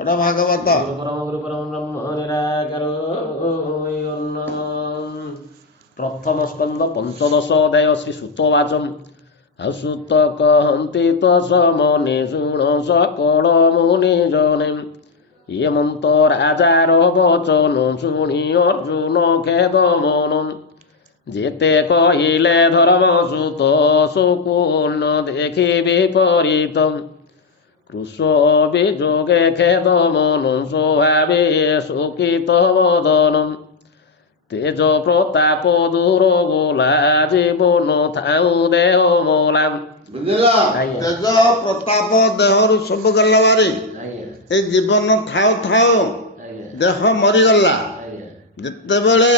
पढ़ भागवत। गुरु परम ब्रह्म निराकरो प्रथम स्कंद पंचदश अध्याय श्री सुतवाचम सुत कहती तमने शुण सकल मुनि जने ये मंत राजार वचन शुणी अर्जुन खेद मन जेते कहिले धर्म सुत सुकुन देखि विपरीत कृश अभियोगे खेद मन स्वभावे सुखित वदन तेज प्रताप दूर गोला जीवन थाऊ देह मोला बुझला तेज प्रताप देहरु सब गला बारी ए जीवन थाओ थाओ देह मरी गला जिते बेले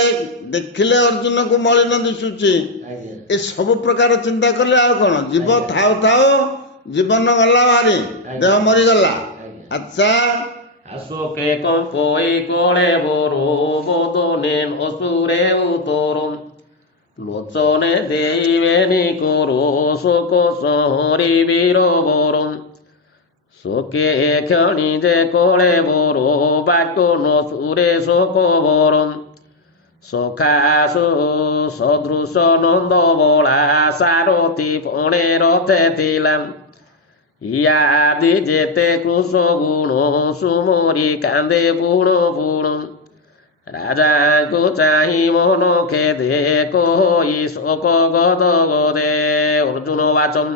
देखिले अर्जुन को मलिन दिशुची ए सब प्रकार चिंता कले आ कोन जीव थाओ थाओ जीवन गला बारी देह मरी गला। अच्छा अशोके कंपोई कोले बोरो बोदने असुरे उतरम लोचने देवेनी करो शोक सहरी वीर बरम शोके क्षणी जे कोले बोरो बाको न सुरे शोक बरम सखासु सदृश नंद बला सारथी फणे रथे थिलाम यादि जेते कृश गुण सुमरी कांदे पुण पुण राजा को चाही मन खेदे कही शोक गद गदे। अर्जुन वाचम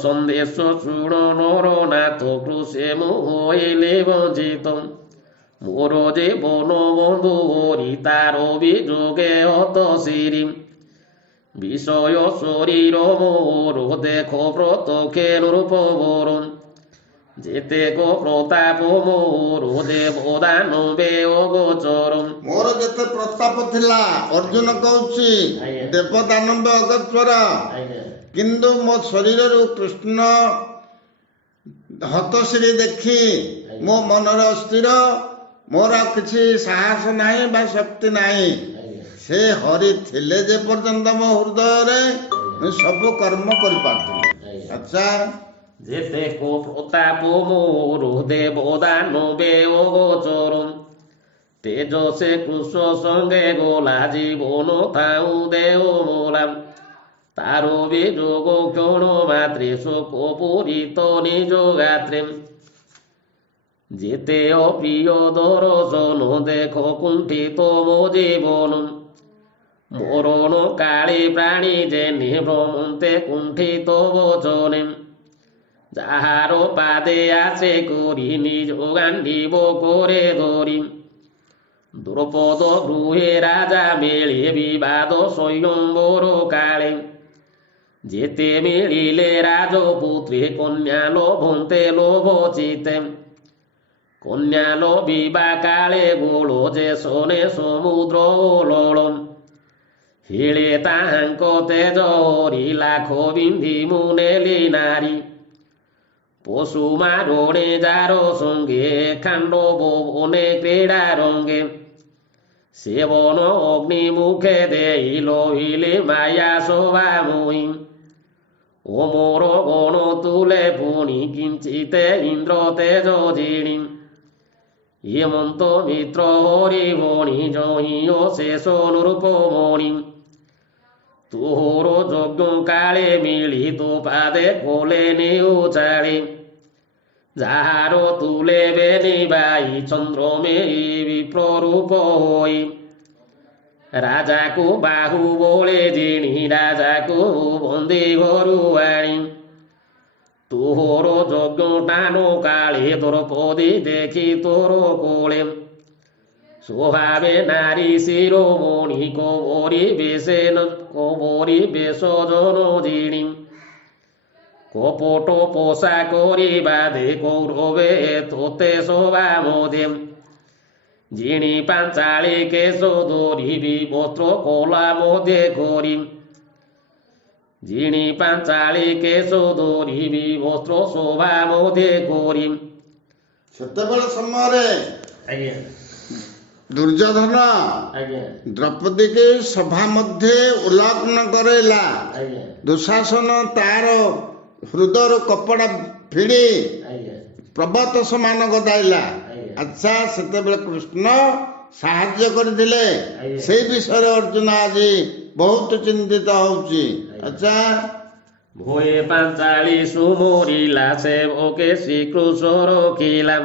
सन्देश शुण नर नाथ कृषे मोहिले वंचित मोर जीवन बंधु हरि तार वियोगे हत शिरी विषय शरीर मोर देखो प्रतखे नृप बरम जेते को प्रताप मोर देव दानवे अगोचरम मोर जेते प्रताप थिला अर्जुन कहउची देव दानव अगोचर किंतु मो शरीर रु कृष्ण हतश्री देखी मो मनर अस्थिर मोर किसी साहस नाही बा शक्ति नाही से हरि थिले जे पर्यंत मो हृदय रे सब कर्म करि पाथि। अच्छा जेते को प्रताप मोर देव दानवे अगोचरम तेज से कृष संगे गोला जीवन थाऊ देव मोला तारो विजोग क्षण मात्रे शोक पूरित निज गात्रे जेते अप्रिय दर्शन देख कुंठित मो जीवन मरण काली प्राणी जेने भ्रमन्ते कुंठित वचने যাহার পাদে আছে করি নিজ গান্ধিব করে ধরি দ্রৌপদ গৃহে রাজা মেলে বিবাদ স্বয়ম্বর কালে যেতে মিলিলে রাজপুত্রে কন্যা লোভন্তে লোভ চিতে কন্যা লোভিবা কালে গোল যে শোনে সমুদ্র ললম হেলে তাহাঙ্ক তেজ হরি লাখ বিন্ধি মুনেলি নারী পশু মারণে যার সঙ্গে খান্ডব বনে ক্রীড়া রঙ্গে সেবন অগ্নি মুখে দেই লহিলে মায়া শোভা মই অমর গণ তুলে পুনি কিঞ্চিতে ইন্দ্র তেজ জিণী হেমন্ত মিত্র হরি ভণি জহি শেষ নৃপমণি তোর যজ্ঞ কালে মিলি তো পাদে কোলে নেউ চাড়ে যাহার তুলে বেনি বাই চন্দ্রমে বিপ্ররূপ হই রাজাকু বাহু বলে জিণি রাজাকু বন্দী ঘরু আনি তোর যজ্ঞ টানো কালে দ্রৌপদী দেখি তোর কোলে স্বভাবে নারী শিরোমণি কবরী বেশজন জিণী কপট পোষা করি বাদে কৌরবে তোতে শোভা মোদে জিণী পাঞ্চালী কেশ ধরিবি বস্ত্র কলা মধ্যে করি জিণী পাঞ্চালী কেশ ধরিবি বস্ত্র শোভা মধ্যে করি। ସେତେବେଳେ ସମୟରେ ଆଜ୍ଞା दुर्योधन ଆଜ୍ଞା द्रौपदी के सभा मध्य उल्लग्न करेला ଆଜ୍ଞା दुशासन तार हृदय कपड़ा फिड़ी ଆଜ୍ଞା ପର୍ବତ ସମାନ ଗଦାଇଲା। ଆଚ୍ଛା, ସେତେବେଳେ କୃଷ୍ଣ ସାହାଯ୍ୟ କରିଥିଲେ, ସେଇ ବିଷୟରେ ଅର୍ଜୁନ ଆଜି ବହୁତ ଚିନ୍ତିତ ହଉଛି। ଆଚ୍ଛା, ভয়ে পাঞ্চালী সুমরিলা সে ওকে শ্রীকৃষ্ণ রখিলাম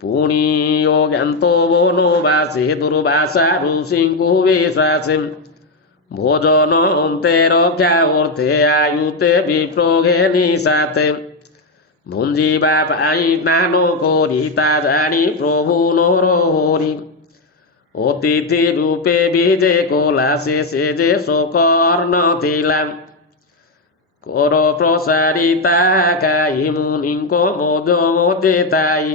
পুনি ও জ্ঞান্ত বনবাসে দুর্বাসা ঋষিঙ্কু বিশ্বাসে ভোজন অন্তে রক্ষা অর্থে আয়ুতে বিপ্রঘে নিশাতে ভঞ্জিবা পাই স্নান করি তা জানি প্রভু নর হরি অতিথি রূপে বিজে কলা শেষে যে শোকর্ণ ছিলাম কর প্রসারিতা কাই মুনিঙ্ক মদ মতে তাই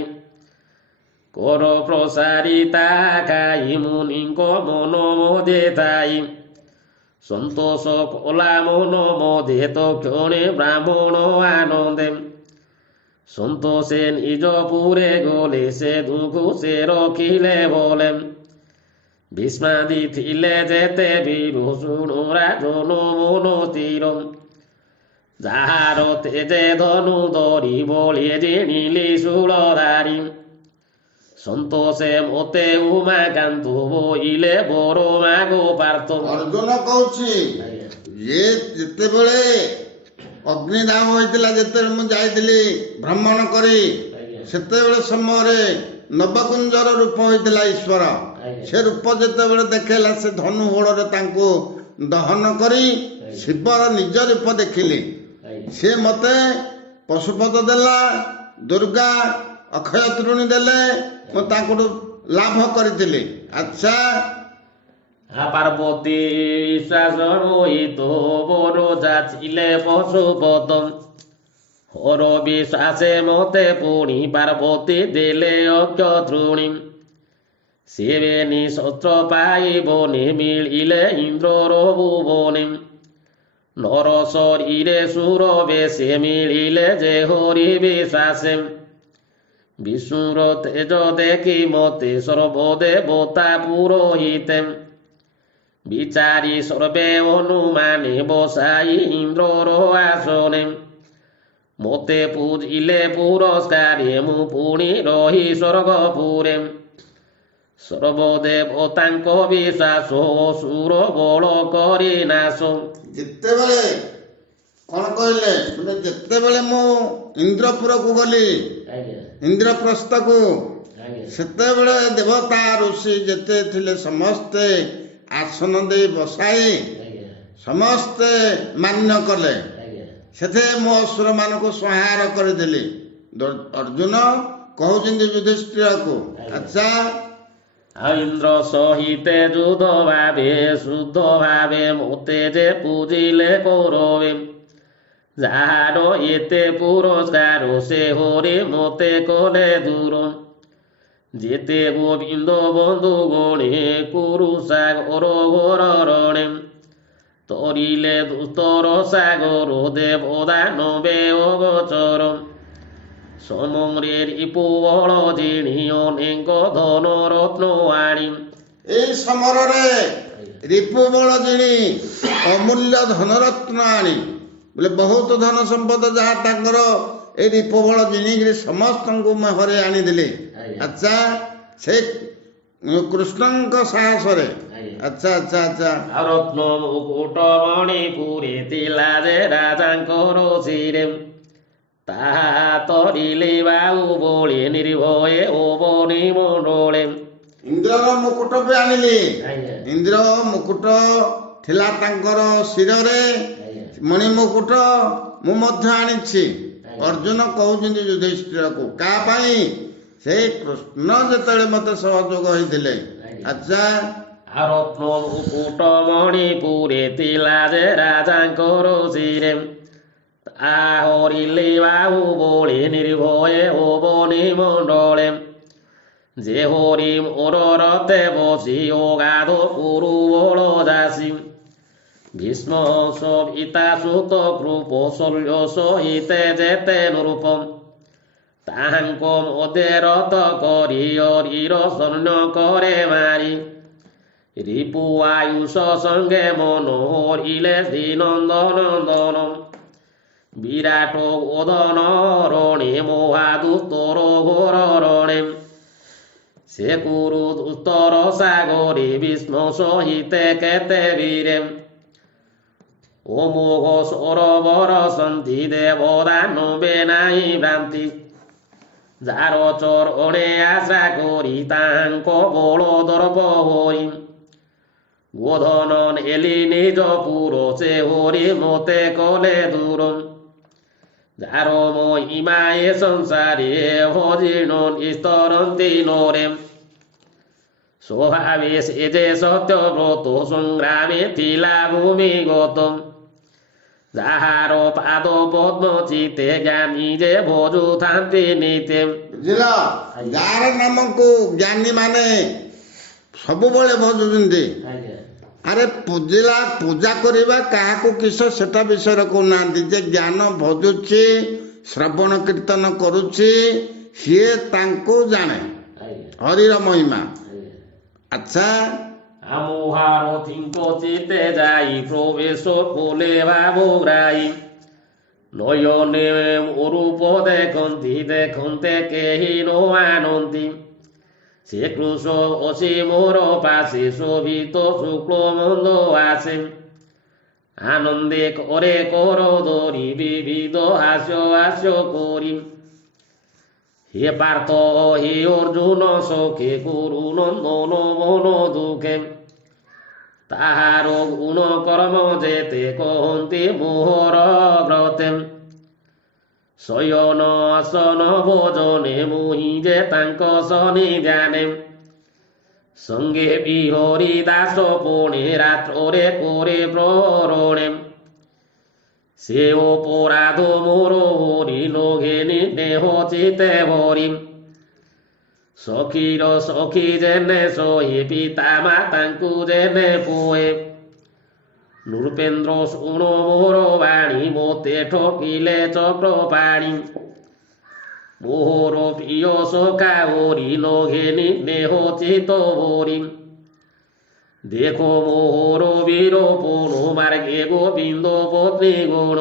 কর প্রসারিতা কাই মুনিঙ্ক মন মদে তাই সন্তোষ কলা মন মদে তক্ষণে ব্রাহ্মণ আনন্দে সন্তোষে নিজ পুরে গলে সে দুঃখ সে রখিলে বলেন ভীষ্মাদি থিলে যেতে বীরু শুণু রাজন মন তীর যাহার তেজে ধনু ধরি বলি জিনিলি সুলধারি সন্তোষে মতে উমাকান্ত বইলে বড় মাগো ପାର୍ଥ। ଅର୍ଜୁନ କହୁଛି, ଇଏ ଯେତେବେଳେ ଅଗ୍ନିଦାହ ହୋଇଥିଲା, ଯେତେବେଳେ ମୁଁ ଯାଇଥିଲି ଭ୍ରମଣ କରି, ସେତେବେଳେ ସମୟରେ ନବକୁଞ୍ଜର ରୂପ ହୋଇଥିଲା ଈଶ୍ୱର। ସେ ରୂପ ଯେତେବେଳେ ଦେଖେଇଲା, ସେ ଧନୁ ହୋଳରେ ତାଙ୍କୁ ଦହନ କରି ଶିବର ନିଜ ରୂପ ଦେଖିଲି। ସେ ମତେ ପଶୁପତ ଦେଲା, ଦୁର୍ଗା ଅକ୍ଷୟ ତୃଣୀ ଦେଲେ, ମୁଁ ତାଙ୍କଠୁ ଲାଭ କରିଥିଲି। ଆଚ୍ଛା, ପାର୍ବତୀ ଶ୍ୱାସ ରୋହିତ ବର ଯାଚିଲେ ପଶୁପତ ହର ବିଶ୍ୱାସେ ମତେ ପୁଣି ପାର୍ବତୀ ଦେଲେ ଅକ୍ଷୟ ତୃଣୀ ସେବେନି ଶସ୍ତ୍ର ପାଇବନି ମିଳିଲେ ଇନ୍ଦ୍ରର ଭୁବନେ ନର ଶରୀରେ ସୁର ବେଶେ ମିଳିଲେ ଯେ ହରି ବିଶ୍ୱାସେ ବିଷ୍ଣୁର ତେଜ ଦେଖି ମତେ ସର୍ବଦେବତା ପୁରୋହିତେ বিচারি সর্বে অনুমানে বসাই ইন্দ্রর আসনে মতে পূজিলে পুরস্কারে মু পুଣି রহি স্বর্গপুরে সর্বদেবতাঙ্ক বিশ্বাস অসুর বଳ କରି ନାଶ। ଯେତେବେଳେ କଣ କହିଲେ, ଯେତେବେଳେ ମୁଁ ଇନ୍ଦ୍ରପୁରକୁ ଗଲି, ଇନ୍ଦ୍ରପ୍ରସ୍ଥକୁ, ସେତେବେଳେ ଦେବତା ଋଷି ଯେତେ ଥିଲେ ସମସ୍ତେ ଆସନ ଦେଇ ବସାଇ ସମସ୍ତେ ମାନ୍ୟ କଲେ। ସେଥିରେ ମୁଁ ଅସୁରମାନଙ୍କୁ ସଂହାର କରିଦେଲି। ଅର୍ଜୁନ କହୁଛନ୍ତି ଯୁଧିଷ୍ଠିରକୁ। ଆଚ୍ଛା, ଇନ୍ଦ୍ର ସହିତେ ଯୁଧ ଭାବେ ଶୁଦ୍ଧ ଭାବେ ମତେ ଯେ ପୂଜିଲେ କୌରବେ ଯାହାର ଏତେ ପୁରସ୍କାର ସେ ହରି ମତେ କଲେ ଦୂର ଯେତେ ଗୋବିନ୍ଦ ବନ୍ଧୁ ଗଣେ କୁରୁ ସାଗର ଘୋର ରଣେ ତରିଲେ ଦୁସ୍ତର ସାଗର ଦେବଦାନବେ ଅଗୋଚର ସମରେ ରିପୁ ବଳ ଜିଣି ଅନେକ ଧନ ରତ୍ନ ଆଣି। ଏଇ ସମରରେ ରିପୁ ବଳ ଜିଣି ଅମୂଲ୍ୟ ଧନରତ୍ନ ଆଣି, ବୋଲେ ବହୁତ ଧନ ସମ୍ପଦ ଯାହା ତାଙ୍କର ଏଇ ରିପୁ ବଳ ଜିଣିକିରି ସମସ୍ତଙ୍କୁ ହରେ ଆଣିଦେଲେ। ଆଚ୍ଛା, ସେ କୃଷ୍ଣଙ୍କ ସାହସରେ। ଆଚ୍ଛା ଆଚ୍ଛା ଆଚ୍ଛା, ରତ୍ନ ମୁକୁଟ ମଣିପୁରେ ଥିଲା ଯେ ରାଜାଙ୍କର ଶିରେ ତାହା ତରିଲେ ବାହୁ ବଳେ ନିର୍ଭୟ ଓବନି ମଣ୍ଡଳେ। ଇନ୍ଦ୍ରର ମୁକୁଟ ବି ଆଣିଲି। ଇନ୍ଦ୍ର ମୁକୁଟ ଥିଲା ତାଙ୍କର ଶିରରେ, ମଣି ମୁକୁଟ ମୁଁ ମଧ୍ୟ ଆଣିଛି। ଅର୍ଜୁନ କହୁଛନ୍ତି ଯୁଧିଷ୍ଠିରକୁ, କାହା ପାଇଁ? ସେଇ କୃଷ୍ଣ ଯେତେବେଳେ ମତେ ସହଯୋଗ ହେଇଥିଲେ। ଆଚ୍ଛା, ରତ୍ନ ମୁକୁଟ ମଣିପୁରେ ଥିଲା ଯେ ରାଜାଙ୍କର ଶିରେ ହରିଲେ ବାହୁ ବଳେ ନିର୍ଭୟ ଓବନି ମଣ୍ଡଳେ ଯେ ହରି ମୋର ରତେ ବସି ଅଗାଧ କୁରୁ ବଳ ଦାସୀ ଭୀଷ୍ମ ସବିତା ସୁତ କୃପ ଶଲ୍ୟ ସହିତେ ଯେତେ ନୃପ ତାହାଙ୍କ ମତେ ରଥ କରି ହରିର ସୈନ୍ୟ କରେ ମାରି ରିପୁ ଆୟୁଷ ସଙ୍ଗେ ମନ ହରିଲେ ଶ୍ରୀ ନନ୍ଦନ ନନ୍ଦନ বিরাট ওদন রণে মহাদুস্তর ঘোর রণে সে কুরু দুস্তর সাগরে বিষ্ণু সহিতে কেতে বীরে অমোঘ সরোবর সন্ধি দেবদানবে নাই ভ্রান্তি যার চরণে আশা করি তাহাঙ্ক বড় দর্প হরি গোধনন এলি নিজ পুর সে হরি মতে কলে দূর যার মহিমায় সংসারে হরিণ স্তরন্তি নরে স্বভাবে সে যে সত্যব্রত সংগ্রামে থিলা ভূমিগত যাহার পাদ পদ্ম চিতে জ্ঞানী যে ভজু থাନ୍ତି নিতে ବୁଝିଲ ଯାହାର ନାମକୁ ଜ୍ଞାନୀ ମାନେ ସବୁବେଳେ ଭଜୁଛନ୍ତି ଆରେ ପୂଜା କରିବା କାହାକୁ କିସ ସେଟା ବିଷୟରେ କହୁନାହାନ୍ତି ଯେ ଜ୍ଞାନ ଭଜୁଛି ଶ୍ରବଣ କୀର୍ତ୍ତନ କରୁଛି ସିଏ ତାଙ୍କୁ ଜାଣେ ହରିର ମହିମା ଆଚ୍ଛା আমোহার থিঙ্ক চিতে যাই প্রবেশ কোলে ভাবগ্রাই নয়নে অরূপ দেখন্তি দেখন্তে কেহি নো আনন্তি সে কৃষ অসি মোর পাশে শোভিত শুক্ল মন্দ আসে আনন্দে করে কর দরি বিবিধ হাস্য হাস্য করি হে পার্থ হে অর্জুন সখে করু নন্দন মন দুঃখে তাহার গুণ কর্ম যেতে কহন্তি মোহর ব্রতে শয়ন আসন ভোজনে মুহি যে তাঙ্ক শনি ধ্যানে সঙ্গে বিহরি দাস পুণে রাত্রে করে প্রহরণে সে অপরাধ মোর হরি লোঘে দেহ চিতে ভরি সখীর সখী যেনে সহি পিতা মাতাঙ্কু যেনে পোয়ে নৃপেন্দ্র শুণ মোর বাণী মতে ঠকিলে চক্র পাণী মোহর প্রিয় সখা হরি লোঘে দেহ চিত ভরি দেখো মোহর বীর পুন মার্গে গোবিন্দ পত্নী গুণ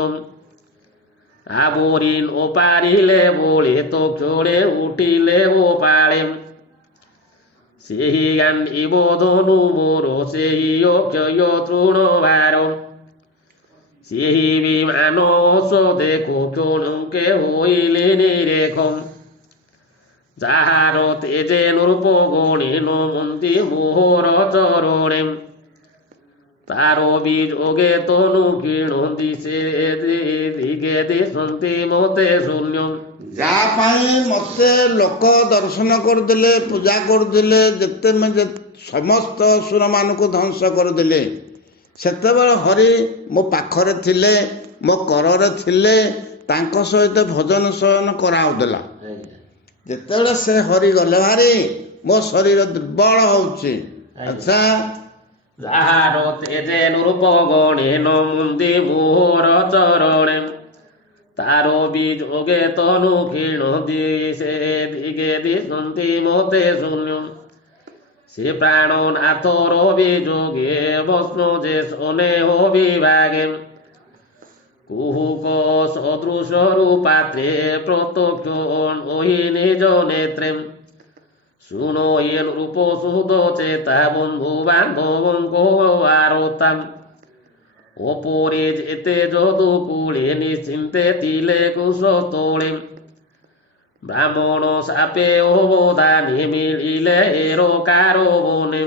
আবরিন ও পারিলে বলে তো চড়ে উঠিলে ও পাড়ে সেই গান্ধিব ধনু মোর সেই অক্ষয় তৃণ ভার সেই বিমান দেখো ক্ষণকে হইলে নিরেখ যাহার তেজে নূপ গণে নমন্তি মোহর চরণে তার বিযোগে তনু কিণ দিশে দিগে দিশন্তি মতে শূন্য ଯାହା ପାଇଁ ମତେ ଲୋକ ଦର୍ଶନ କରୁଥିଲେ ପୂଜା କରୁଥିଲେ ଯେତେ ସମସ୍ତ ଅସୁରମାନଙ୍କୁ ଧ୍ୱଂସ କରୁଥିଲେ ସେତେବେଳେ ହରି ମୋ ପାଖରେ ଥିଲେ ମୋ କରରେ ଥିଲେ ତାଙ୍କ ସହିତ ଭଜନ ଶୟନ କରାହେଉଥିଲା ଯେତେବେଳେ ସେ ହରି ଗଲେ ଭାରି ମୋ ଶରୀର ଦୁର୍ବଳ ହଉଛି ଆଚ୍ଛା ଯାହାର ତେଜେ ନୃପ ଗଣେ ନମନ୍ତି ମୋହର ଚରଣେ ତାର ବିଯୋଗେ ତନୁ ক্ষীণ দিশে দিগে দিশন্তি মতে শূন্য সে প্রাণনাথর বিযোগে বস্নু যে শোনে বিভাগে কুহুক সদৃশ রূপাত্রে প্রত্যক্ষ ওহি নিজ নেত্রে শুনো এর রূপ সুদ চেতা বন্ধু বান্ধবঙ্ক আরতাম ওপরে যেতে যদু কুলে নিশ্চিন্তে তিলে কুশ তোলে ব্রাহ্মণ সাপে অবদানে মিলিলে এরো কারো বনে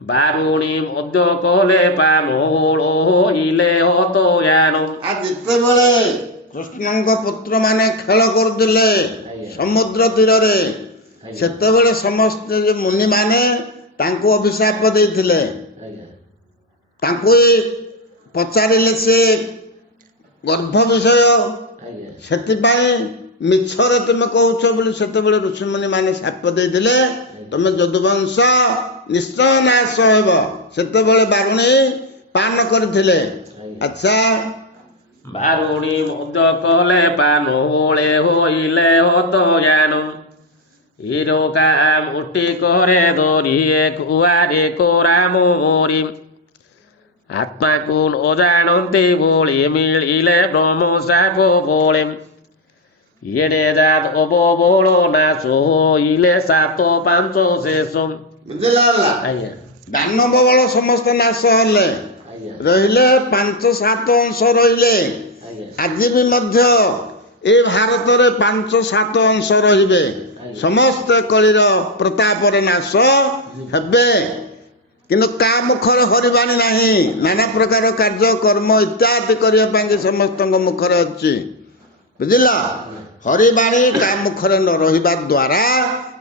বারুণী মধ্য কলে পান হইলে হত জ্ঞাନ ଯେତେବେଳେ କୃଷ୍ଣଙ୍କ ପୁତ୍ର ମାନେ ଖେଳ କରୁଥିଲେ ସମୁଦ୍ର ତୀରରେ ସେତେବେଳେ ସମସ୍ତେ ମୁନିମାନେ ତାଙ୍କୁ ଅଭିଶାପ ଦେଇଥିଲେ ତାଙ୍କୁ ପଚାରିଲେ ସେ ଗର୍ଭ ବିଷୟ ସେଥିପାଇଁ ମିଛରେ ତୁମେ କହୁଛ ବୋଲି ସେତେବେଳେ ଋଷିମୁନି ମାନେ ଶାପ ଦେଇଥିଲେ ତମେ ଯଦୁବଂଶ ନିଶ୍ଚୟ ନାଶ ହେବ ସେତେବେଳେ ବାରୁଣୀ ପାନ କରିଥିଲେ ଆଚ୍ଛା ବାରୁଣୀ ମଧ୍ୟ କଲେ ପାନ ଓଳେ ହଇଲେ ହତ ଜ୍ଞାନ হিরোকা মুটি করে ধরিয়ে কুয়ারে কোরাম মরি ଆତ୍ମାକୁ ନ ଜାଣନ୍ତି ବୋଲି ମିଳିଲେ ବ୍ରହ୍ମଶାଖ ବୋଳେ। ଏଡ଼େ ଜାତ ଅବବଳ ନାଶ ହୋଇଲେ 7 5 ଶେଷ। ବୁଝିଲା ଆଜ୍ଞା ଦାନବ ବଳ ସମସ୍ତେ ନାଶ ହେଲେ, ଆଜ୍ଞା ରହିଲେ 5 7 ଅଂଶ ରହିଲେ। ଆଜ୍ଞା ଆଜି ବି ମଧ୍ୟ ଏ ଭାରତରେ 5 7 ଅଂଶ ରହିବେ। ସମସ୍ତେ କଳିର ପ୍ରତାପରେ ନାଶ ହେବେ, କିନ୍ତୁ କା ମୁଖରେ ହରିବାଣୀ ନାହିଁ। ନାନା ପ୍ରକାର କାର୍ଯ୍ୟ କର୍ମ ଇତ୍ୟାଦି କରିବା ପାଇଁ ସମସ୍ତଙ୍କ ମୁଖରେ ଅଛି। ବୁଝିଲ, ହରିବାଣୀ କା ମୁଖରେ ନ ରହିବା ଦ୍ୱାରା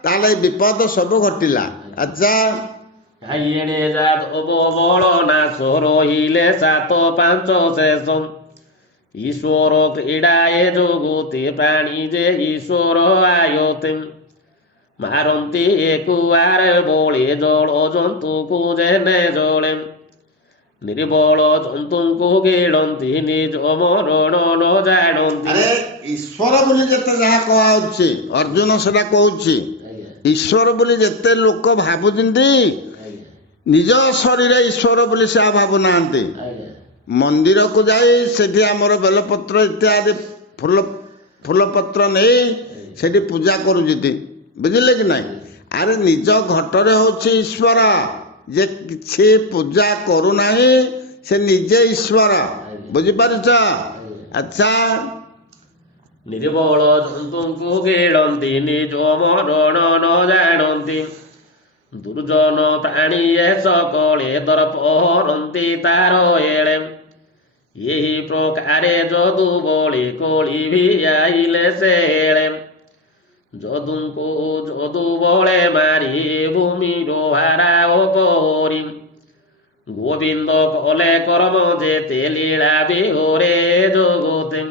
ତାହେଲେ ବିପଦ ସବୁ ଘଟିଲା। ଆଚ୍ଛା, ଏଡ଼େ ଜାତ ଅବବଳ ନାଶ ରହିଲେ 7 5 ଶେଷ। ଈଶ୍ୱର କ୍ରୀଡ଼ା ଏ ଜଗତେ ପ୍ରାଣୀ ଯେ ଈଶ୍ୱର ଆୟତେ। ମାରନ୍ତି ଏକୁଆରେ ବଳେ ଜଳ ଜନ୍ତୁକୁ ଯେନେ ଜଳେ। ନିର୍ବଳ ଜନ୍ତୁଙ୍କୁ ଗିଳନ୍ତି ନିଜ ମରଣ ନ ଜାଣନ୍ତି। ଆରେ ଈଶ୍ୱର ବୋଲି ଯେତେ ଯାହା କୁହାଯାଉଛି, ଅର୍ଜୁନ ସେଟା କହୁଛି। ଈଶ୍ୱର ବୋଲି ଯେତେ ଲୋକ ଭାବୁଛନ୍ତି, ନିଜ ଶରୀରେ ଈଶ୍ୱର ବୋଲି ସେ ଭାବୁନାହାନ୍ତି। ମନ୍ଦିରକୁ ଯାଇ ସେଠି ଆମର ବେଲପତ୍ର ଇତ୍ୟାଦି ଫୁଲପତ୍ର ନେଇ ସେଠି ପୂଜା କରୁଛନ୍ତି। ବୁଝିଲେ କି ନାହିଁ? ଆରେ ନିଜ ଘଟରେ ହଉଛି ଈଶ୍ୱର। ଯେ କିଛି ପୂଜା କରୁନାହିଁ ସେ ନିଜେ ଈଶ୍ୱର। ବୁଝିପାରୁଛ? ଆଚ୍ଛା, ନିର୍ବଳ ଜନ୍ତୁଙ୍କୁ ଗିଳନ୍ତି ନିଜ ମରଣ ନ ଜାଣନ୍ତି। ଦୁର୍ଜନ ପ୍ରାଣୀ ଏ ସକଳେ ଦର୍ପହରନ୍ତି ତାର ଏଳେ। ଏହି ପ୍ରକାରେ ଯଦୁ ବଳେ କଳି ବି ଆଇଲେ ସେଳେ। ଯଦୁଙ୍କୁ ଯଦୁ ବଳେ ମାରି ଭୂମିର ହାରାଅ କରି। ଗୋବିନ୍ଦ କଲେ କର୍ମ ଯେତେ ଲୀଳା ବିହରେ ଜଗତେ।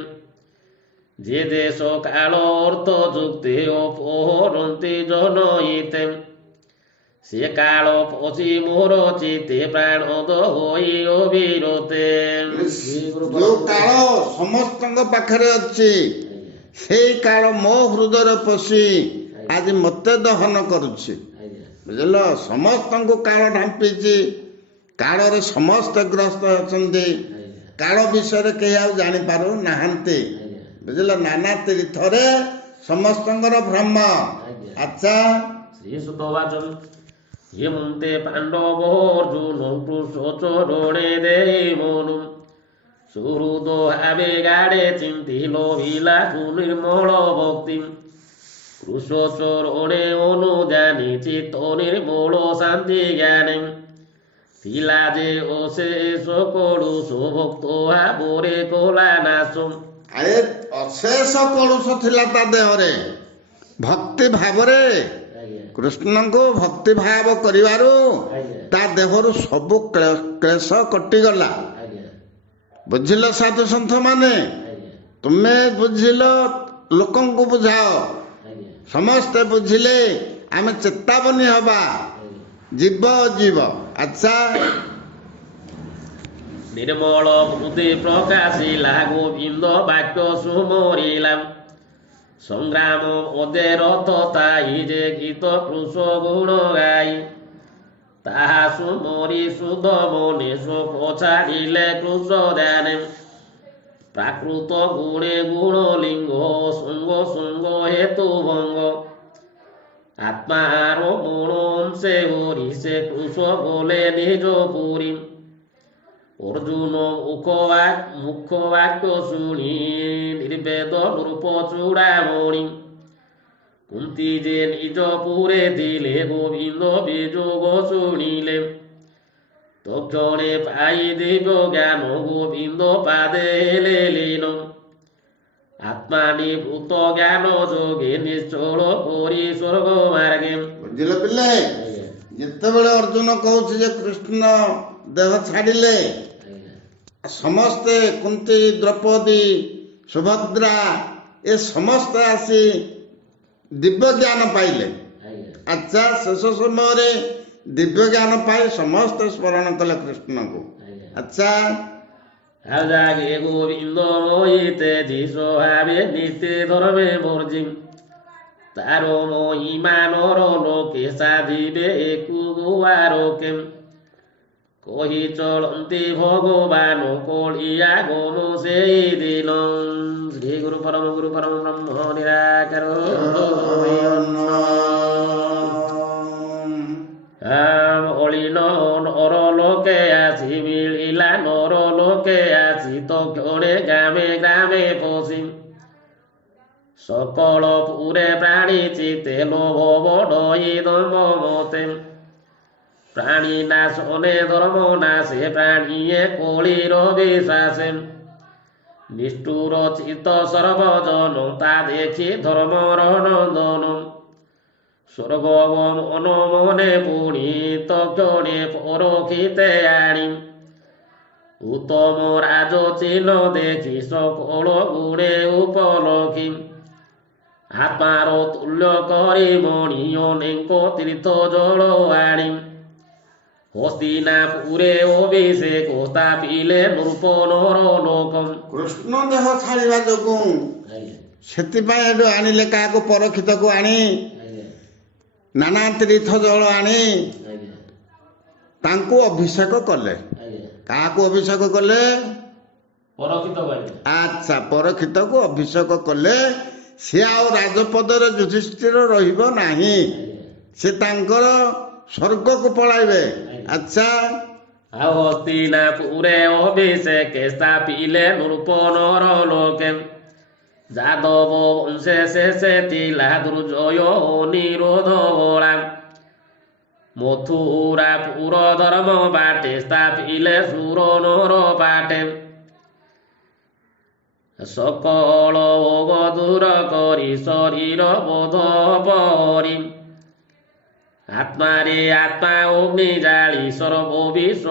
ଯେ ଦେଶ କାଳ ଅର୍ଥ ଯୁକ୍ତେ ଅପହରନ୍ତି ଜନହିତେ। ସେ କାଳ ପଶି ମୋର ଚିତେ ପ୍ରାଣ ଦୋଇ ଅବିରତେ। ଯୋଉ କାଳ ସମସ୍ତଙ୍କ ପାଖରେ ଅଛି, ସେଇ କାଳ ମୋ ହୃଦୟରେ ପଶି ଆଜି ମତେ ଦହନ କରୁଛି। ବୁଝିଲ, ସମସ୍ତଙ୍କୁ କାଳ ଢାମ୍ପିଛି। କାଳରେ ସମସ୍ତେ ଗ୍ରସ୍ତ ଅଛନ୍ତି। କାଳ ବିଷୟରେ କେହି ଆଉ ଜାଣିପାରୁ ନାହାନ୍ତି। ବୁଝିଲ, ନାନା ତୀର୍ଥରେ ସମସ୍ତଙ୍କର ଭ୍ରମ। ଆଚ୍ଛା, ଶ୍ରୀସୁତ ବାଚନ ହେମନ୍ତେ ପାଣ୍ଡବ ଅର୍ଜୁନ କୃଷ ଚରଣେ ଦେଇ ମନୁ। ସୁହୃଦ ଭାବେ ଗାଡ଼େ ଚିନ୍ତି ଲୋଭିଲା ସୁନିର୍ମଳ ଭକ୍ତି। କୃଷ ଚରଣେ ଅନୁଜାନି ଚିତ୍ତ ନିର୍ମଳ ଶାନ୍ତି ଜ୍ଞାନେ। ଥିଲା ଯେ ଅଶେଷ କଳୁଷ ଭକ୍ତ ଭାବରେ କଲା ନାଶ। ଆରେ ଅଶେଷ କଳୁଷ ଥିଲା ତା ଦେହରେ। ଭକ୍ତି ଭାବରେ କୃଷ୍ଣଙ୍କୁ ଭକ୍ତି ଭାବ କରିବାରୁ ତା ଦେହରୁ ସବୁ କ୍ଲେଶ କଟିଗଲା। ବୁଝିଲ ସାଧୁ ସନ୍ଥ ମାନେ? ତୁମେ ବୁଝିଲ, ଲୋକଙ୍କୁ ବୁଝାଅ। ସମସ୍ତେ ବୁଝିଲେ ଆମେ ଚେତାବନୀ ହବା। ଜୀବ ଜୀବ। ଆଚ୍ଛା, ନିର୍ମଳ ବୃଦ୍ଧି ପ୍ରକାଶିଲା ଗୋବିନ୍ଦ ବାକ୍ୟ ସୁମରିଲା। ସଂଗ୍ରାମ ଅଦେ ରଥ ତାଇ ଯେ ଗୀତ କୃଷ ଗୁଣ ଗାଇ। ତାହା ସୁମରି ସୁଧ ମନେ ଶୋକ ଛାଡ଼ିଲେ କୃଷ ଧ୍ୟାନେ। ପ୍ରାକୃତ ଗୁଣେ ଗୁଣ ଲିଙ୍ଗ ସଙ୍ଗ ସଙ୍ଗ ହେତୁ ଭଙ୍ଗ। ଆତ୍ମାର ମୂଳ ଅଂଶେ ହରି ସେ କୃଷ ବୋଲେ ନିଜ ପୁରୀ। ଅର୍ଜୁନ ମୁଖ ବାକ୍ୟ ଶୁଣି ନିର୍ବେଦ ରୂପ ଚୂଡ଼ାମଣି। କୁନ୍ତି ଯେ ନିଜ ପୁରେ ଥିଲେ ଗୋବିନ୍ଦ ବିଯୋଗ ଶୁଣିଲେ। ତକ୍ଷଣେ ପାଇ ଦିବ୍ୟ ଜ୍ଞାନ ଗୋବିନ୍ଦ ପାଦେ ହେଲେ ଲୀନ। ଆତ୍ମା ନିବୃତ ଜ୍ଞାନ ଯୋଗେ ନିଶ୍ଚଳ କରି ସ୍ୱର୍ଗ ମାର୍ଗେ। ବୁଝିଲ ପିଲେ? ଯେତେବେଳେ ଅର୍ଜୁନ କହୁଛି ଯେ କୃଷ୍ଣ ଦେହ ଛାଡ଼ିଲେ, ସମସ୍ତେ କୁନ୍ତି, ଦ୍ରୌପଦୀ, ସୁଭଦ୍ରା ଏ ସମସ୍ତେ ଆସି ଦିବ୍ୟ ଜ୍ଞାନ ପାଇଲେ। ଆଚ୍ଛା, ଶେଷ ସମୟରେ ଦିବ୍ୟ ଜ୍ଞାନ ପାଇ ସମସ୍ତେ ସ୍ମରଣ କଲେ କୃଷ୍ଣଙ୍କୁ। ଆଚ୍ଛା, ଆଜାଗେ ଗୋବିନ୍ଦ ମୋହିତେ ଯିଶ ଭାବେ ନିତ୍ୟ ଧର୍ମେ ବର୍ଜି। ତାର ମହିମା ନର ଲୋକେ ସାଧିବେ ଏକୁ ଗୁଆରୋକେ। କହି ଚଳନ୍ତି ଭଗବାନ କଳିଆ ଗୋମ ସେଇଦିନ। ଶ୍ରୀ ଗୁରୁ ପରମ ବ୍ରହ୍ମ ନିରାକାର ଅଳିନ ନର ଲୋକେ ଆସି ମିଳିଲା ନର ଲୋକେ ଆସି ତକ୍ଷଣେ ଗ୍ରାମେ ଗ୍ରାମେ ପଶି ସକଳ ପୁରେ ପ୍ରାଣୀ ଚିତେ ଲୋଭ ବଡ଼ଇ ଦମ୍ଭ ମତେ ପ୍ରାଣୀ ନାଶନେ ଧର୍ମ ନାଶେ ପ୍ରାଣୀଏ କଳିର ବିଶ୍ୱାସେ ନିଷ୍ଠୁର ଚିତ ସର୍ବଜନ ତା ଦେଖି ଧର୍ମର ନନ୍ଦନ ସ୍ୱର୍ଗ ମନ ମନେ ପୁଣି ତକ୍ଷଣେ ପରଖିତେ ଆଣି ଉତ୍ତମ ରାଜ ଚିହ୍ନ ଦେଖି ସକଳ ଗୁଣେ ଉପଲକ୍ଷୀ ଆତ୍ମାର ତୁଲ୍ୟ କରି ମଣି ଅନେକ ତୀର୍ଥ ଜଳ ଆଣି ହସ୍ତିନାପୁରେ ଅଭିଷେକ ସ୍ଥାପିଲେ ନୃପନର ଲୋକ। କୃଷ୍ଣ ଦେହ ଛାଡ଼ିବା ଯୋଗୁଁ ସେଥିପାଇଁ ଏଠୁ ଆଣିଲେ କାହାକୁ ପରକ୍ଷିତକୁ ଆଣି ନାନା ତୀର୍ଥ ଜଳ ଆଣି ତାଙ୍କୁ ଅଭିଷେକ କଲେ। କାହାକୁ ଅଭିଷେକ କଲେ? ଆଚ୍ଛା, ପରକ୍ଷିତକୁ ଅଭିଷେକ କଲେ। ସିଏ ଆଉ ରାଜପଦରେ ଯୁଧିଷ୍ଠିର ରହିବ ନାହିଁ, ସେ ତାଙ୍କର ସ୍ୱର୍ଗକୁ ପଳାଇବେ। ଆଚ୍ଛା, ଆଉ ହସ୍ତିନାପୁରେ ଅଭିଷେକ ସ୍ଥାପିଲେ ନୃପନର ଲୋକେ ଯାଦବ ବଂଶେ ଶେଷେ ଥିଲା ଦୁର୍ଜୟ ନିରୋଧ ବଳା ମଥୁରା ପୁର ଧର୍ମ ବାଟେ ସ୍ଥାପିଲେ ସୁର ନର ବାଟେ ସକଳ ଭୋଗ ଦୂର କରି ଶରୀର ବୋଧ ପରି ଆତ୍ମାରେ ଆତ୍ମା ଅଗ୍ନି ଜାଳି ସର୍ବ ବିଷୟ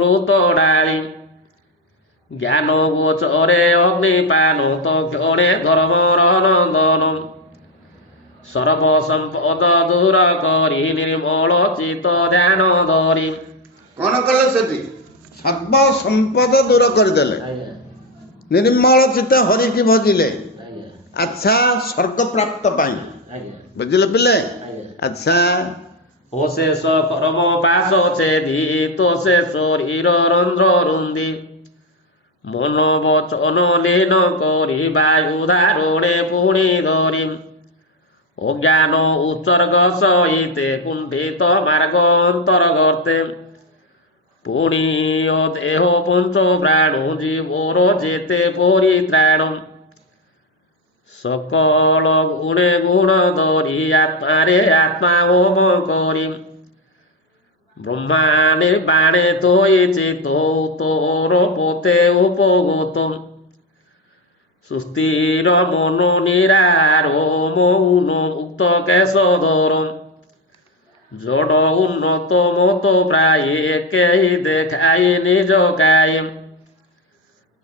ଘୃତ ଢାଳି ଜ୍ଞାନ ଗୋଚରେ ଅଗ୍ନିପାନ ତକ୍ଷଣେ ଧର୍ମର ନନ୍ଦନ ସର୍ବ ସମ୍ପଦ ଦୂର କରି ନିର୍ମଳ ଚିତ ଧ୍ୟାନ ଧରି। କଣ କଲେ ସେଠି? ସର୍ବ ସମ୍ପଦ ଦୂର କରିଦେଲେ, ନିର୍ମଳ ଚିତ୍ତ ହରିକି ଭଜିଲେ। ଆଚ୍ଛା, ସ୍ୱର୍ଗ ପ୍ରାପ୍ତ ପାଇଁ ବୁଝିଲେ ପିଲେ? ଆଚ୍ଛା, ଓ ଶେଷ କର୍ମ ପାଶ ଛେଦି ତ ସେ ଶରୀର ରନ୍ଧ୍ର ରୁନ୍ଧି ମନ ବଚନ ଲୀନ କରି ବାୟୁ ଧାରଣେ ପୁଣି ଧରି ଅଜ୍ଞାନ ଉତ୍ସର୍ଗ ସହିତେ କୁଣ୍ଠିତ ମାର୍ଗ ଅନ୍ତର୍ଗତେ ପୁଣି ଦେହ ପଞ୍ଚ ପ୍ରାଣ ଜୀବର ଯେତେ ପରିତ୍ରାଣ ସକଳ ଗୁଣେ ଗୁଣ ଧରି ଆତ୍ମାରେ ଆତ୍ମା ହୋମ କରି ବ୍ରହ୍ମା ନିର୍ବାଣେ ତୋଇ ଚିତ ତୋର ପୋତେ ଉପଗତ ସୁସ୍ଥିର ମନ ନିରାର ମୌନ ମୁକ୍ତ କେଶଧର ଜଡ଼ ଉନ୍ନତ ମତ ପ୍ରାୟ କେହି ଦେଖାଇ ନିଜ କାୟ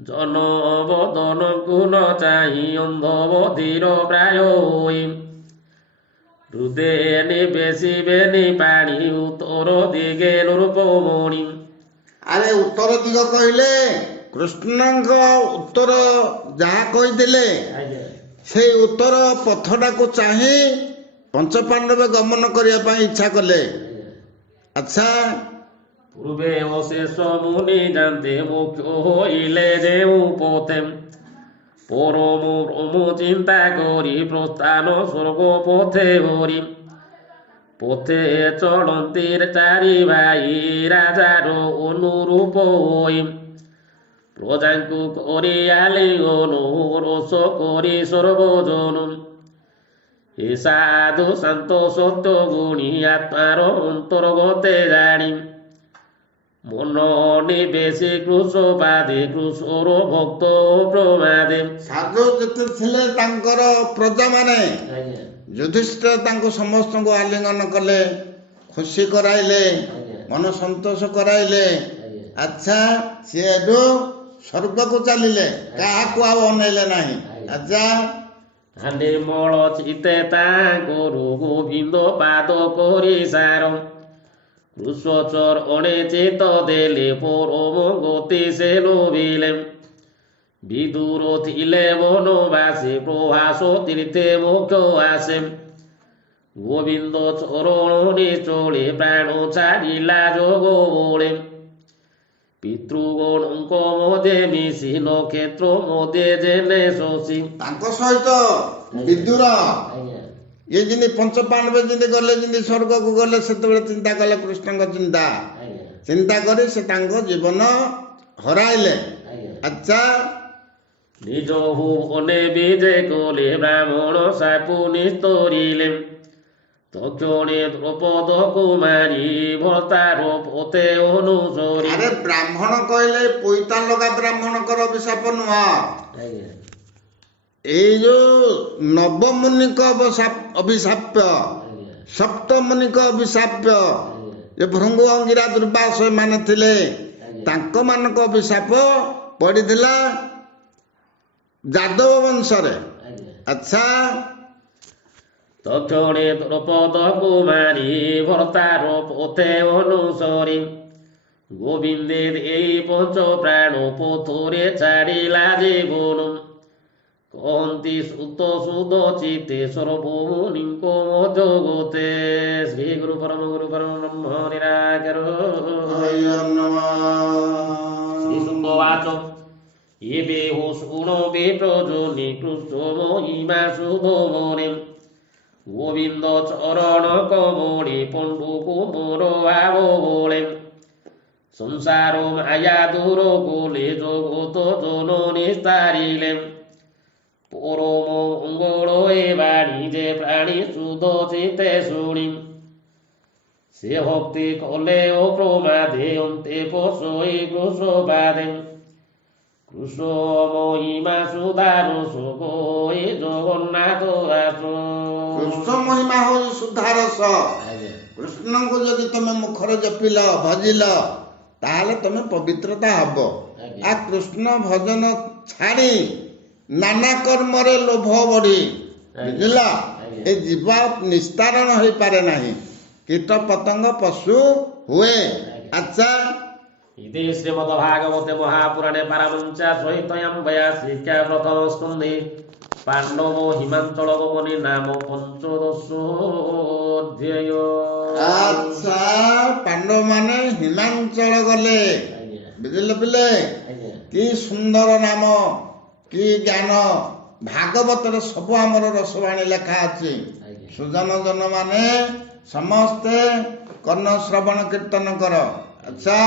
ଜନବଦନକୁ ନ ଚାହିଁ ଅନ୍ଧ ବଧିର ପ୍ରାୟ ହୋଇ ହୃଦେ ନିବେଶିବେନି ପାଣି ଉତ୍ତର ଦିଗେ ନୃପମଣି। ଆରେ ଉତ୍ତର ଦିଗ କହିଲେ କୃଷ୍ଣଙ୍କ ଉତ୍ତର ଯାହା କହିଥିଲେ ସେଇ ଉତ୍ତର ପଥଟାକୁ ଚାହିଁ ପଞ୍ଚପାଣ୍ଡବ ଗମନ କରିବା ପାଇଁ ଇଚ୍ଛା କଲେ। ଆଚ୍ଛା, ପୂର୍ବେ ଅଶେଷ ମୁନି ଜାନ୍ତେ ମୁଖ୍ୟ ହୋଇଲେ ଯେଉଁ ପଥେ ପରମ ବ୍ରହ୍ମ ଚିନ୍ତା କରି ପ୍ରସ୍ଥାନ ସ୍ୱର୍ଗ ପଥେ ହରି ପଥେ ଚଳନ୍ତି ଚାରି ଭାଇ ରାଜାର ଅନୁରୂପ ହୋଇ ପ୍ରଜାଙ୍କୁ କରି ଆଲିଙ୍ଗନ ରୋଷ କରି ସର୍ବଜନ ଏ ସାଧୁ ଶାନ୍ତ ସତ୍ୟ ଗୁଣୀ ଆତ୍ମାର ଅନ୍ତର୍ଗତେ ଜାଣି ମନ ନିବେଶୀ କୃଷ ବାଦେ କୃଷର ଭକ୍ତ ପ୍ରମାଦେ। ସାଧୁ ଯେତେ ଥିଲେ ତାଙ୍କର ପ୍ରଜାମାନେ ଯୁଧିଷ୍ଠିର ତାଙ୍କୁ ସମସ୍ତଙ୍କୁ ଆଲିଙ୍ଗନ କଲେ, ଖୁସି କରାଇଲେ, ମନ ସନ୍ତୋଷ କରାଇଲେ। ଆଚ୍ଛା, ସିଏ ଏଠୁ ସ୍ୱର୍ଗକୁ ଚାଲିଲେ, କାହାକୁ ଆଉ ଅନେଇଲେ ନାହିଁ। ଆଚ୍ଛା, ନିର୍ମଳ ଚିତେ ତାଙ୍କରୁ ଗୋବିନ୍ଦ ପାଦ କରି ସାର କୃଷଚରଣେ ଚିତ ଦେଲେ ପରମ ଗତି ସେ ଲୋଭିଲେ ବିଦୁର ଥିଲେ ବନବାସେ ପ୍ରଭାସ ତୀର୍ଥେ ମୋକ୍ଷ ଆସେ ଗୋବିନ୍ଦ ଚରଣ ନିଚଳେ ପ୍ରାଣ ଛାଡ଼ିଲା ଯୋଗ ବଳେ ପିତୃଗଣଙ୍କ ମଧେ ମିଶି ନକ୍ଷତ୍ର ମଧେ ଜେନେ ଶୋଷି। ତାଙ୍କ ସହିତ ବିଦୁର ଇଏ ଯେମିତି ପଞ୍ଚପାଣ୍ଡବ ଯେମିତି ଗଲେ ଯେମିତି ସ୍ୱର୍ଗକୁ ଗଲେ ସେତେବେଳେ ଚିନ୍ତା କଲେ କୃଷ୍ଣଙ୍କ ଚିନ୍ତା କରି ସେ ତାଙ୍କ ଜୀବନ ହରାଇଲେ। ଆଚ୍ଛା ନିଜ ଭୁବନେ ବିଜେ କଲେ ବ୍ରାହ୍ମଣ ସାପୁ ନିସ୍ତରିଲେ। ତକ୍ଷଣେ ଦ୍ରୌପଦ କୁମାରୀ ଭର୍ତ୍ତାର ପତେ ଅନୁସରି। ଆରେ ବ୍ରାହ୍ମଣ କହିଲେ ପଇତା ଲଗା ବ୍ରାହ୍ମଣଙ୍କର ଅଭିଶାପ ନୁହଁ। ଏଇ ଯୋଉ ନବମୁନିଙ୍କ ଅଭିଶାପ୍ୟ ସପ୍ତମୁନିଙ୍କ ଅଭିଶାପ୍ୟ ଏ ଭୃଙ୍ଗୁ ଅଙ୍ଗିରା ଦୁର୍ବାସ ଏମାନେ ଥିଲେ ତାଙ୍କ ମାନଙ୍କ ଅଭିଶାପ ପଡ଼ିଥିଲା ଯାଦବ ବଂଶରେ। ଆଚ୍ଛା ତକ୍ଷଣେ ଦ୍ରୌପଦ କୁମାରୀ ଭର୍ତ୍ତାର ପଥେ ଅନୁସରି। ଗୋବିନ୍ଦେ ଦେଇ ପଞ୍ଚ ପ୍ରାଣ ପଥରେ ଛାଡ଼ିଲା ଜୀବନ। କହନ୍ତି ସୁତ ସୁଦ ଚିତେ ସର୍ବମୁନିଙ୍କ ଜଗତେ। ଶ୍ରୀ ଗୁରୁ ପରମ ବ୍ରହ୍ମ ନିରାକାର। ଶ୍ରୀ ସୁତବାଚ ଏବେ ହୋ ଶୁଣ ବିପ୍ରଜୋନି କୃଷ୍ଣ ମହିମା ଶୁଭମରେ। ଗୋବିନ୍ଦ ଚରଣ କମଳେ ପଣ୍ଡୁକୁ ମୋର ଭାବ ବଳେ। ସଂସାର ମାୟା ଦୂର କଲେ ଜଗତ ଜନନୀ ସ୍ତାରିଲେ। ପରମ ମଙ୍ଗଳ ଏ ବାଣୀ ଯେ ପ୍ରାଣୀ ସୁଧ ଚିତେ ଶୁଣି। ସେ ଭକ୍ତି କଲେ ଅପ୍ରମାଦେ ଅନ୍ତେ ପଶଇ କୃଷ୍ଣ ପାଦେ। କୃଷ୍ଣ ମହିମା ସୁଧାର ସୋଇ ଜଗନ୍ନାଥ ଦାସ। କୃଷ୍ଣ ମହିମା ହଉଛି ସୁଧାରସ। କୃଷ୍ଣଙ୍କୁ ଯଦି ତମେ ମୁଖରେ ଜପିଲ ଭଜିଲ ତାହେଲେ ତମେ ପବିତ୍ରତା ହବ। ଆ କୃଷ୍ଣ ଭଜନ ଛାଡ଼ି ନାନା କର୍ମରେ ଲୋଭ ବଢି ବୁଝିଲ ଏ ଜୀବ ନିସ୍ତାରଣ ହେଇପାରେ ନାହିଁ। କୀଟ ପତଙ୍ଗ ପଶୁ ହୁଏ। ଆଚ୍ଛା ଇତି ଶ୍ରୀମଦ୍ଭାଗବତେ ମହାପୁରାଣେ ପାରମହଂସ୍ୟା ସହିତୟାଂ ବୟାସିକା ପ୍ରଥମ ସ୍କନ୍ଧେ ପାଣ୍ଡବ ହିମାଞ୍ଚଳ ଗମନେ ନାମ ପଞ୍ଚଦଶୋଧ୍ୟାୟ। ଆଚ୍ଛା ପାଣ୍ଡବ ମାନେ ହିମାଞ୍ଚଳ ଗଲେ ବୁଝିଲ ପିଲେ। କି ସୁନ୍ଦର ନାମ କି ଜ୍ଞାନ ଭାଗବତରେ ସବୁ ଆମର ରସବାଣୀ ଲେଖା ଅଛି। ସୁଜନ ଜନ ମାନେ ସମସ୍ତେ କର୍ଣ୍ଣ ଶ୍ରବଣ କୀର୍ତ୍ତନ କର। ଆଚ୍ଛା।